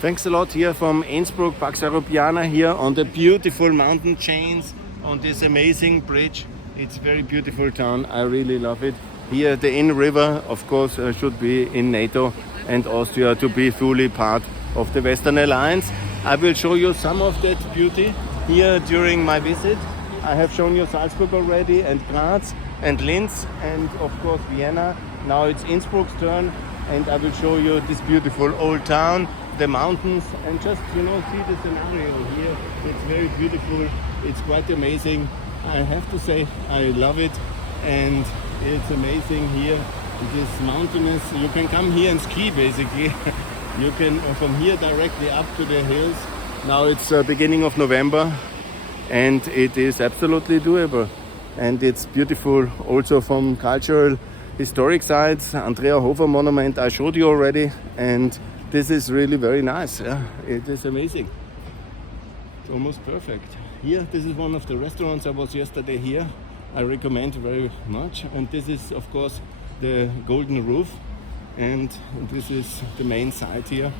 Thanks a lot here from Innsbruck, Pax Europiana here on the beautiful mountain chains, on this amazing bridge. It's a very beautiful town, I really love it. Here the Inn River, of course, should be in Nato and Austria to be fully part of the Western Alliance. I will show you some of that beauty here during my visit. I have shown you Salzburg already, and Graz and Linz, and of course Vienna. Now it's Innsbruck's turn, and I will show you this beautiful old town, the mountains, and just see the scenario here. It's very beautiful. It's quite amazing. I have to say I love it, and it's amazing here. This mountainous. You can come here and ski basically. You can from here directly up to the hills. Now it's beginning of November, and it is absolutely doable. And it's beautiful also from cultural, historic sites. Andrea Hofer monument I showed you already, and this is really very nice. Yeah? It is amazing. It's almost perfect. Here, this is one of the restaurants. I was yesterday here. I recommend very much. And this is, of course, the Golden Roof. And this is the main site here.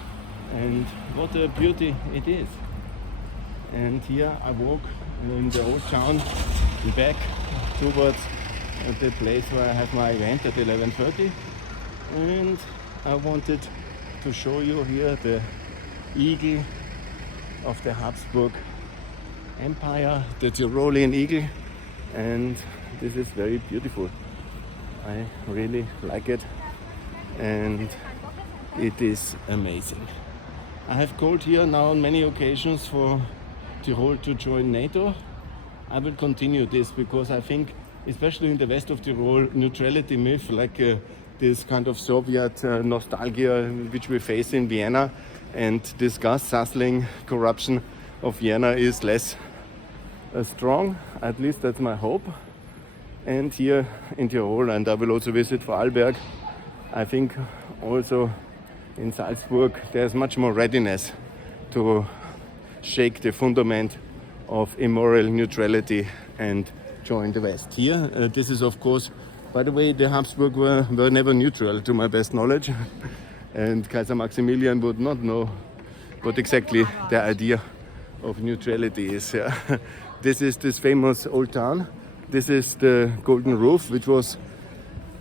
And what a beauty it is. And here I walk in the old town back towards the place where I have my event at 11:30. And I wanted to show you here the eagle of the Habsburg Empire, the Tyrolean eagle, and this is very beautiful. I really like it, and it is amazing. I have called here now on many occasions for Tirol to join Nato. I will continue this because I think, especially in the west of Tirol, neutrality myth, like this kind of Soviet nostalgia which we face in Vienna, and this gas-guzzling corruption of Vienna is less strong. At least that's my hope. And here in Tirol, and I will also visit Vorarlberg, I think also in Salzburg there's much more readiness to shake the fundament of immoral neutrality and join the West. Here, this is of course, by the way, the Habsburg were never neutral to my best knowledge, and Kaiser Maximilian would not know what exactly the idea of neutrality is. Yeah. This is this famous old town. This is the Golden Roof, which was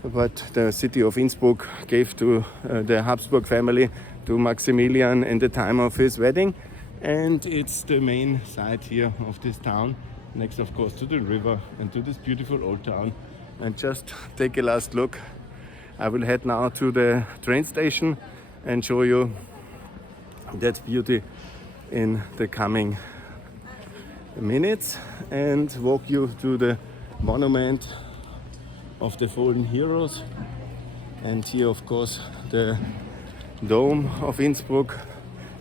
what the city of Innsbruck gave to the Habsburg family, to Maximilian in the time of his wedding. And it's the main site here of this town, next of course to the river and to this beautiful old town. And just take a last look. I will head now to the train station and show you that beauty in the coming minutes, and walk you to the monument of the fallen heroes. And here of course the dome of Innsbruck.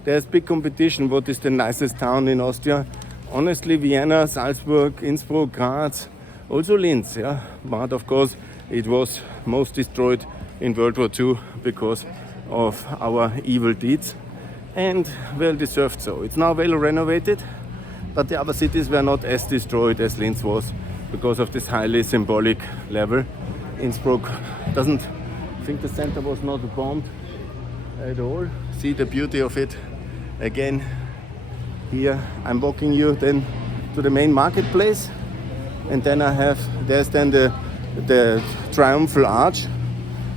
There's big competition. What is the nicest town in Austria? Honestly, Vienna, Salzburg, Innsbruck, Graz, also Linz. Yeah? But of course, it was most destroyed in World War II because of our evil deeds, and well deserved so. It's now well renovated, but the other cities were not as destroyed as Linz was because of this highly symbolic level. Innsbruck doesn't think the center was not bombed at all. See the beauty of it. Again, here I'm walking you then to the main marketplace, and then there's then the triumphal arch.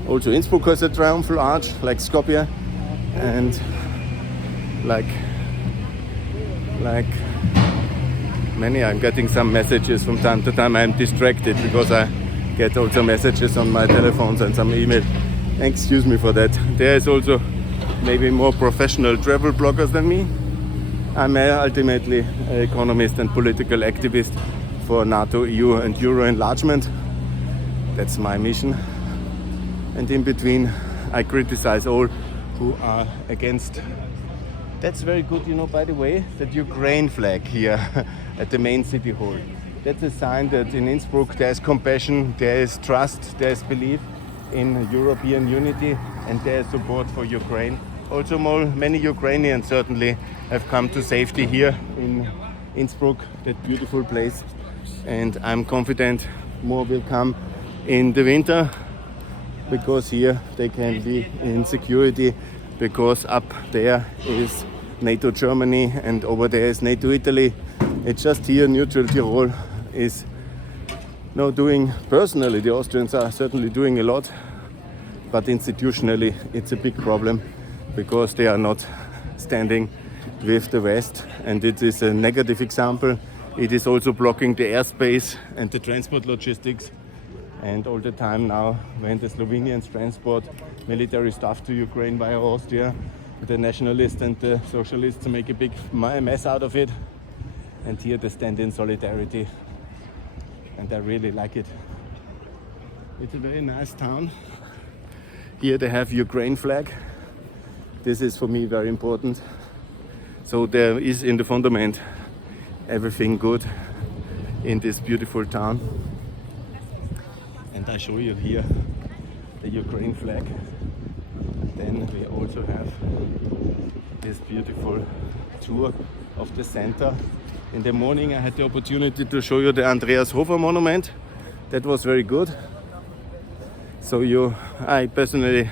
Also Innsbruck has a triumphal arch like Skopje, and like many, I'm getting some messages from time to time. I'm distracted because I get also messages on my telephones and some email. Excuse me for that. There is also maybe more professional travel bloggers than me. I'm ultimately an economist and political activist for NATO, EU and Euro enlargement. That's my mission. And in between, I criticize all who are against. That's very good, by the way, that Ukraine flag here at the main city hall. That's a sign that in Innsbruck there is compassion, there is trust, there is belief in European unity, and there is support for Ukraine. Also, many Ukrainians certainly have come to safety here in Innsbruck, that beautiful place. And I'm confident more will come in the winter, because here they can be in security. because up there is NATO Germany and over there is NATO Italy. It's just here neutral Tirol is doing personally. The Austrians are certainly doing a lot, but institutionally it's a big problem because they are not standing with the West, and it is a negative example. It is also blocking the airspace and the transport logistics. And all the time now, when the Slovenians transport military stuff to Ukraine via Austria, the nationalists and the socialists make a big mess out of it. And here they stand in solidarity, and I really like it. It's a very nice town. Here they have Ukraine flag. This is for me very important. So there is in the fundament everything good in this beautiful town. And I show you here the Ukraine flag. Then we also have this beautiful tour of the center. In the morning I had the opportunity to show you the Andreas Hofer monument. That was very good. So I personally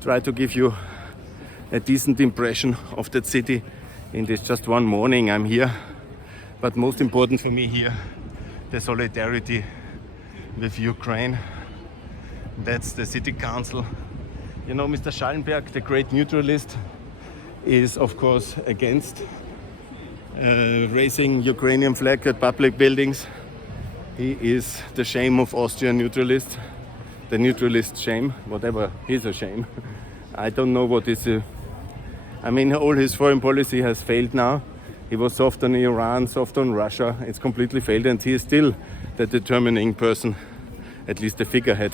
try to give you a decent impression of that city in this just one morning I'm here. But most important for me here, the solidarity with Ukraine. That's the city council. You know, Mr. Schallenberg, the great neutralist, is of course against raising Ukrainian flag at public buildings. He is the shame of Austrian neutralists, the neutralist shame, whatever, he's a shame. I don't know what is all his foreign policy has failed now. He was soft on Iran, soft on Russia. It's completely failed, and he is still the determining person, at least the figurehead.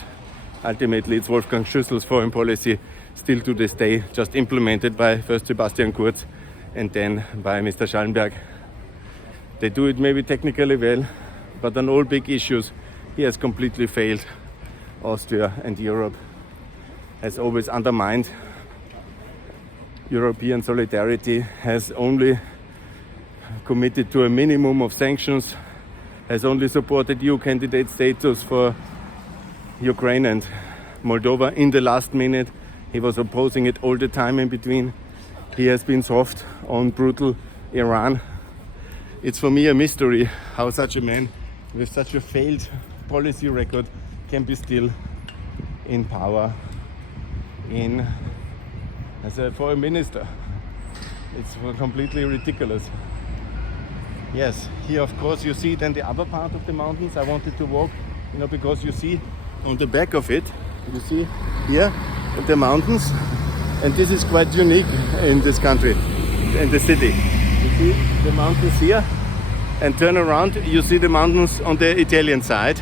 Ultimately, it's Wolfgang Schüssel's foreign policy, still to this day, just implemented by first Sebastian Kurz and then by Mr. Schallenberg. They do it maybe technically well, but on all big issues, he has completely failed. Austria and Europe has always undermined European solidarity, has only committed to a minimum of sanctions, has only supported EU candidate status for Ukraine and Moldova in the last minute. He was opposing it all the time in between. He has been soft on brutal Iran. It's for me a mystery how such a man with such a failed policy record can be still in power as a foreign minister. It's completely ridiculous. Yes, here of course you see then the other part of the mountains. I wanted to walk, because you see on the back of it, you see here the mountains, and this is quite unique in this country, in the city. You see the mountains here, and turn around, you see the mountains on the Italian side,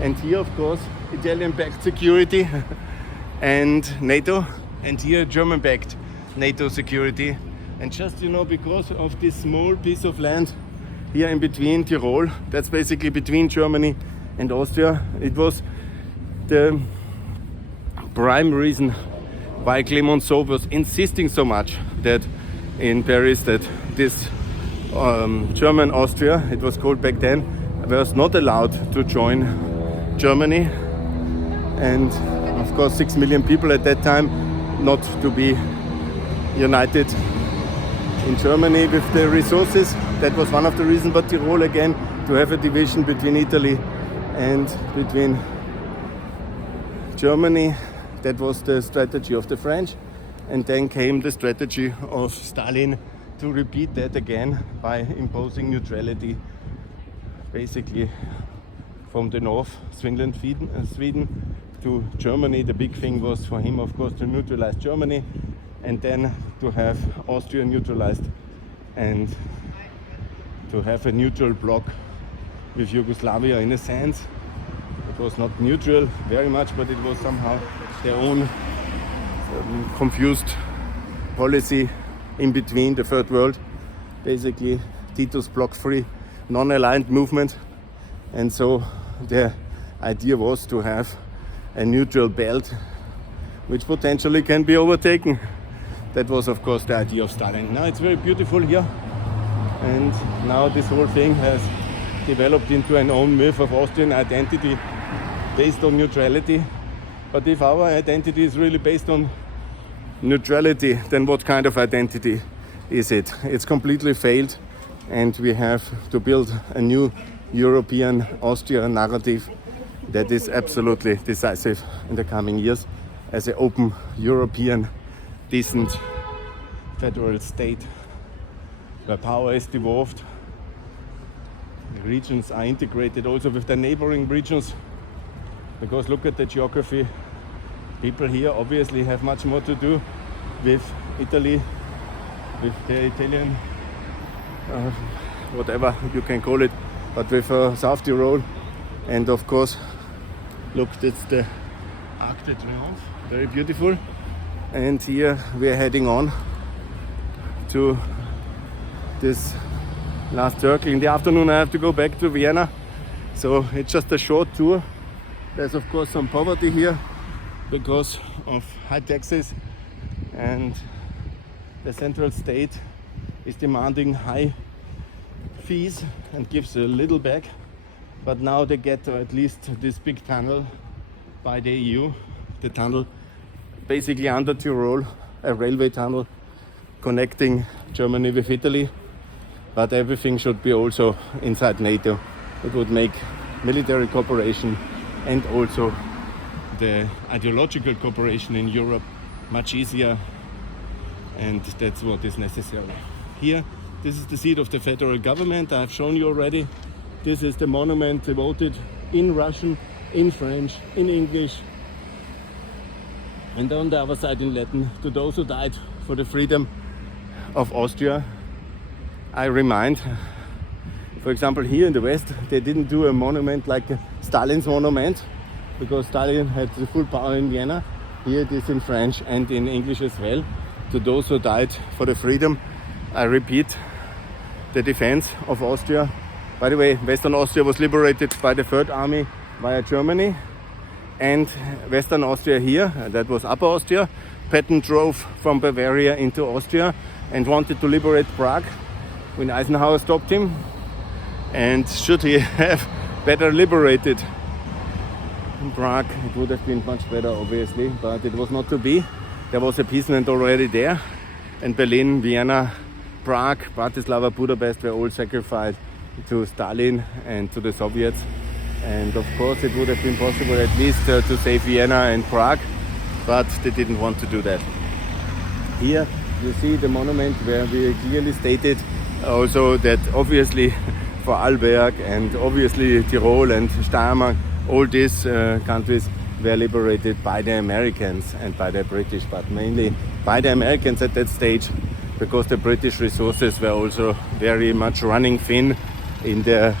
and here of course Italian-backed security and NATO, and here German-backed NATO security. And just because of this small piece of land here in between Tirol, that's basically between Germany and Austria, it was the prime reason why Clemenceau was insisting so much that in Paris that this German Austria, it was called back then, was not allowed to join Germany. And of course 6 million people at that time not to be united in Germany with the resources. That was one of the reasons, but Tirol again, to have a division between Italy and between Germany. That was the strategy of the French, and then came the strategy of Stalin to repeat that again by imposing neutrality basically from the north, Sweden, to Germany. The big thing was for him of course to neutralize Germany and then to have Austria neutralized and to have a neutral bloc with Yugoslavia in a sense. It was not neutral very much, but it was somehow their own confused policy in between the third world, basically Tito's bloc-free, non-aligned movement. And so the idea was to have a neutral belt which potentially can be overtaken. That was of course the idea of Stalin. Now it's very beautiful here, and now this whole thing has developed into an own myth of Austrian identity based on neutrality. But if our identity is really based on neutrality, then what kind of identity is it? It's completely failed, and we have to build a new European Austria narrative that is absolutely decisive in the coming years as an open European, decent federal state where power is devolved. The regions are integrated also with the neighboring regions, because look at the geography. People here obviously have much more to do with Italy, with the Italian, whatever you can call it, but with South Tirol. And of course, look, that's the Arc de Triomphe, very beautiful. And here we are heading on to this last circle. In the afternoon I have to go back to Vienna, so it's just a short tour. There's of course some poverty here because of high taxes, and the central state is demanding high fees and gives a little back. But now they get at least this big tunnel by the EU, the tunnel basically under Tirol, a railway tunnel connecting Germany with Italy. But everything should be also inside Nato. It would make military cooperation and also the ideological cooperation in Europe much easier, and that's what is necessary. Here, this is the seat of the federal government. I have shown you already. This is the monument devoted in Russian, in French, in English, and on the other side in Latin to those who died for the freedom of Austria. I remind, for example, here in the West, they didn't do a monument like Stalin's monument, because Stalin had the full power in Vienna. Here it is in French and in English as well, to those who died for the freedom. I repeat, the defense of Austria. By the way, Western Austria was liberated by the Third Army via Germany, and Western Austria here, that was Upper Austria. Patton drove from Bavaria into Austria and wanted to liberate Prague when Eisenhower stopped him. And should he have better liberated Prague, it would have been much better, obviously, but it was not to be. There was a peaceland already there, and Berlin, Vienna, Prague, Bratislava, Budapest were all sacrificed to Stalin and to the Soviets. And of course it would have been possible at least to save Vienna and Prague, but they didn't want to do that. Here you see the monument where we clearly stated also that obviously Vorarlberg and obviously Tirol and Steiermark, all these countries were liberated by the Americans and by the British, but mainly by the Americans at that stage, because the British resources were also very much running thin in the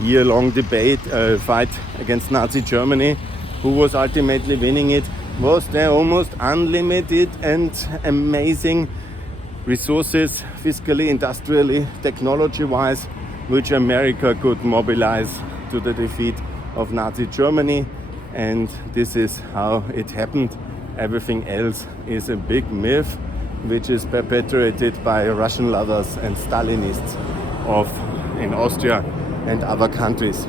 year-long debate, fight against Nazi Germany. Who was ultimately winning it was the almost unlimited and amazing resources, fiscally, industrially, technology-wise, which America could mobilize to the defeat of Nazi Germany. And this is how it happened. Everything else is a big myth, which is perpetuated by Russian lovers and Stalinists in Austria and other countries.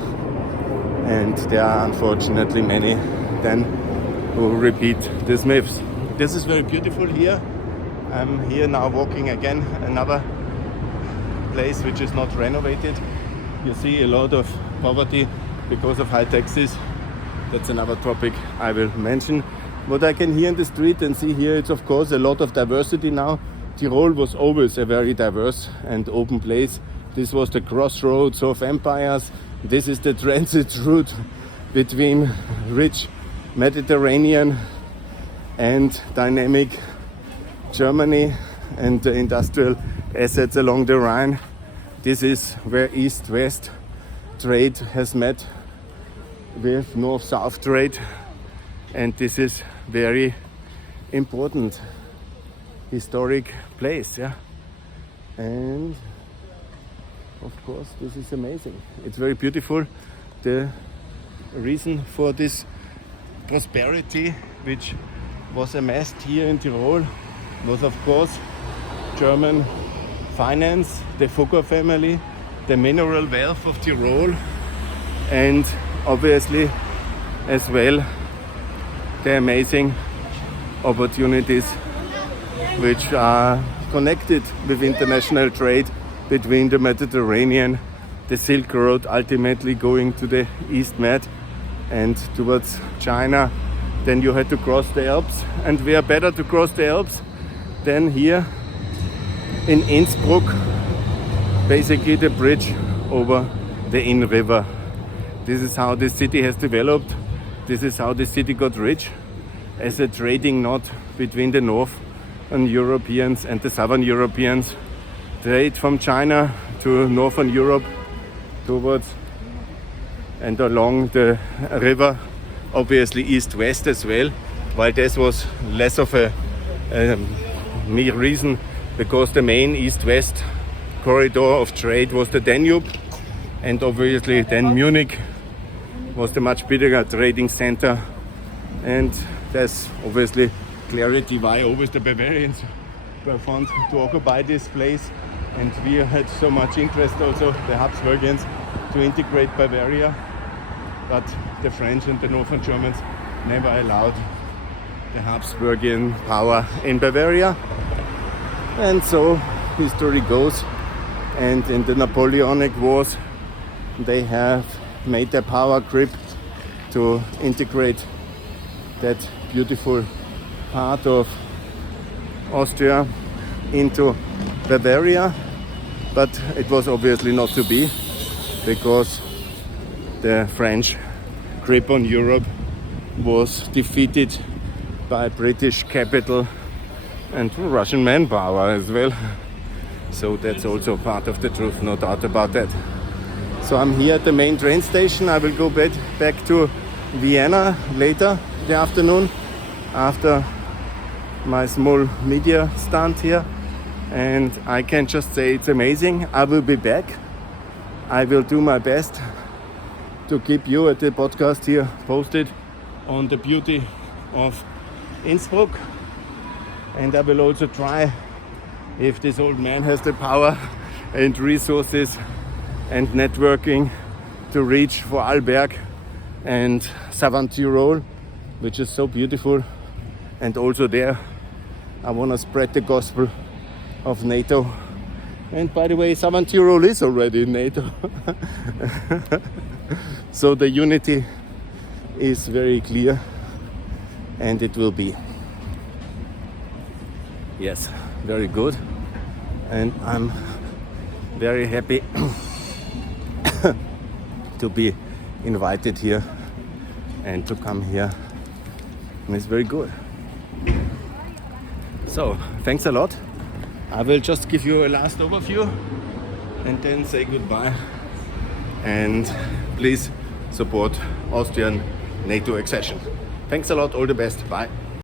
And there are unfortunately many then who repeat these myths. This is very beautiful here. I'm here now walking again another place which is not renovated. You see a lot of poverty because of high taxes. That's another topic I will mention. What I can hear in the street and see here, it's of course a lot of diversity now. Tirol was always a very diverse and open place. This was the crossroads of empires. This is the transit route between rich Mediterranean and dynamic Germany and the industrial assets along the Rhine. This is where East-West trade has met with North-South trade, and this is very important historic place, yeah. And of course this is amazing. It's very beautiful. The reason for this prosperity which was amassed here in Tirol was of course German finance, the Fugger family, the mineral wealth of Tirol, and obviously as well the amazing opportunities which are connected with international trade between the Mediterranean, the Silk Road, ultimately going to the East Med and towards China. Then you had to cross the Alps, and where better to cross the Alps than here in Innsbruck, basically the bridge over the Inn River. This is how the city has developed. This is how the city got rich, as a trading node between the Northern Europeans and the Southern Europeans. Trade from China to Northern Europe towards and along the river, obviously east-west as well, while this was less of a reason, because the main east-west corridor of trade was the Danube, and obviously then Munich was the much bigger trading center, and there's obviously clarity why always the Bavarians were found to occupy this place, and we had so much interest also, the Habsburgians, to integrate Bavaria, but the French and the Northern Germans never allowed the Habsburgian power in Bavaria. And so history goes, and in the Napoleonic Wars they have made their power grip to integrate that beautiful part of Austria into Bavaria, but it was obviously not to be, because the French grip on Europe was defeated by British capital and Russian manpower as well. So that's also part of the truth, no doubt about that. So I'm here at the main train station. I will go back to Vienna later in the afternoon after my small media stunt here. And I can just say it's amazing. I will be back. I will do my best to keep you at the podcast here posted on the beauty of Innsbruck. And I will also try, if this old man has the power and resources and networking, to reach Vorarlberg and Southern Tirol, which is so beautiful. And also there I want to spread the gospel of Nato. And by the way, Southern Tirol is already in Nato. So the unity is very clear, and it will be. Yes, very good. And I'm very happy to be invited here and to come here. And it's very good. So, thanks a lot. I will just give you a last overview and then say goodbye. And please support Austrian NATO accession. Thanks a lot, all the best, bye.